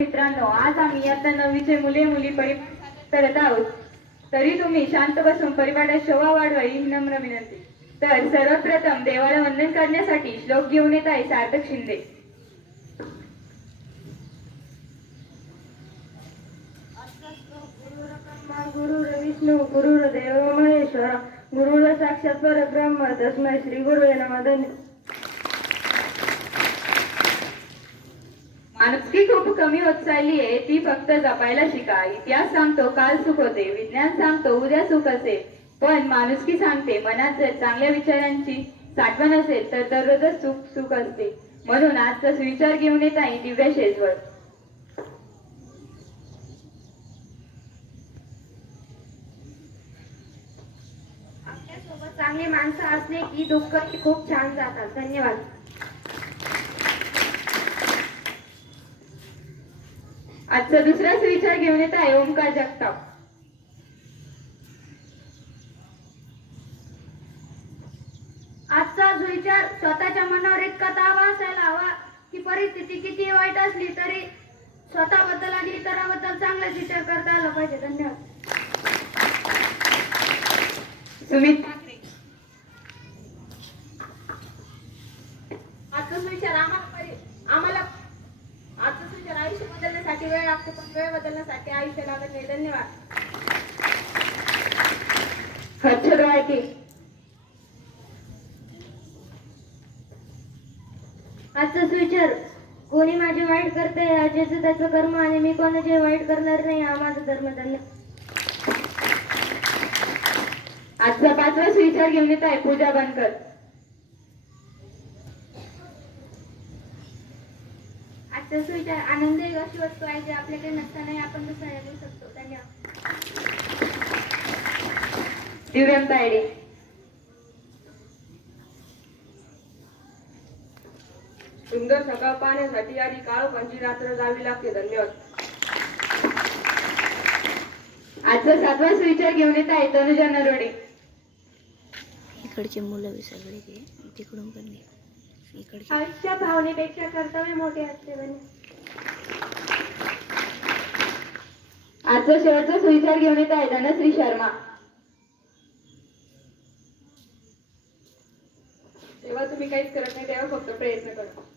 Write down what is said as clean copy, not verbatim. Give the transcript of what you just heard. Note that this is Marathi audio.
मित्रांनो, आज आम्ही इयत्ता 9वीचे मुले मुली परिपाठ करत आहोत. तरी तुम्ही शांत बसून परिपाठात शोभा वाढवा ही नम्र विनंती. तर सर्वप्रथम देवाला वंदन करण्यासाठी श्लोक घेऊन येत आहे सार्थक शिंदे. गुरुर्विष्णू गुरुर्देव महेश्वर गुरुर साक्षात परब्रह्म तस्मै श्री गुरुवे नमः. माणुसकी खूप कमी होत चालली आहे, ती फक्त जपायला शिका. इतिहास सांगतो काल सुख होते, विज्ञान सांगतो उद्या सुख असेल, पण माणुसकी सांगते मनात जर चांगल्या विचारांची साठवण असेल तर दररोजच सुख सुख असते. म्हणून आजचा सुविचार घेऊन येत आहे दिव्या शेजवळ. आपल्यासोबत चांगली माणसं असले की दुःखही खूप छान जातात. धन्यवाद. आजचा दुसरा सुविचार घेऊन येत आहे ओमकार जगताप. आजचा सुविचार स्वतःच्या मनावर इतका ताबा असायला हवा की परिस्थिती किती वाईट असली तरी स्वतःबद्दल आणि इतरांबद्दल चांगलाच विचार करता आला पाहिजे. धन्यवाद. सुमित आजचा सुविचार आम्हाला आजचा सुविचार आयुष्य बदलण्यासाठी वेळ लागतो, पण वेळ बदलण्यासाठी आयुष्य लागत नाही. धन्यवाद. हर्षद रायके. आजचा सुविचार कोणी माझे वाईट करते याचे त्याचं कर्म आणि मी कोणाचे वाईट करणार नाही हा माझा धर्म. धन्यवाद. आजचा पाचवा सुविचार घेऊन येत आहे पूजा बनकर. आजचा सुविचार आनंद एक अशी वस्तू आहे जी आपल्याकडे नसतानाही आपण दुसऱ्याला देऊ शकतो. धन्यवाद. दिव्यांग तायडे. सुंदर सकाळ पाहण्यासाठी आधी काळोखांची रात्र जावी लागते. धन्यवाद. आजचा सातवा सुविचार घेऊन येत आहे तनुजा नरोडे. इकडचे मुलं सगळे घे, तिकडून पण घे. इकडचे आयुष्य भावनेपेक्षा कर्तव्य मोठे असते. आजचा शेवटचा सुविचार घेऊन येत आहे धनश्री शर्मा. तेव्हा तुम्ही काहीच करत नाही, तेव्हा फक्त प्रयत्न करा.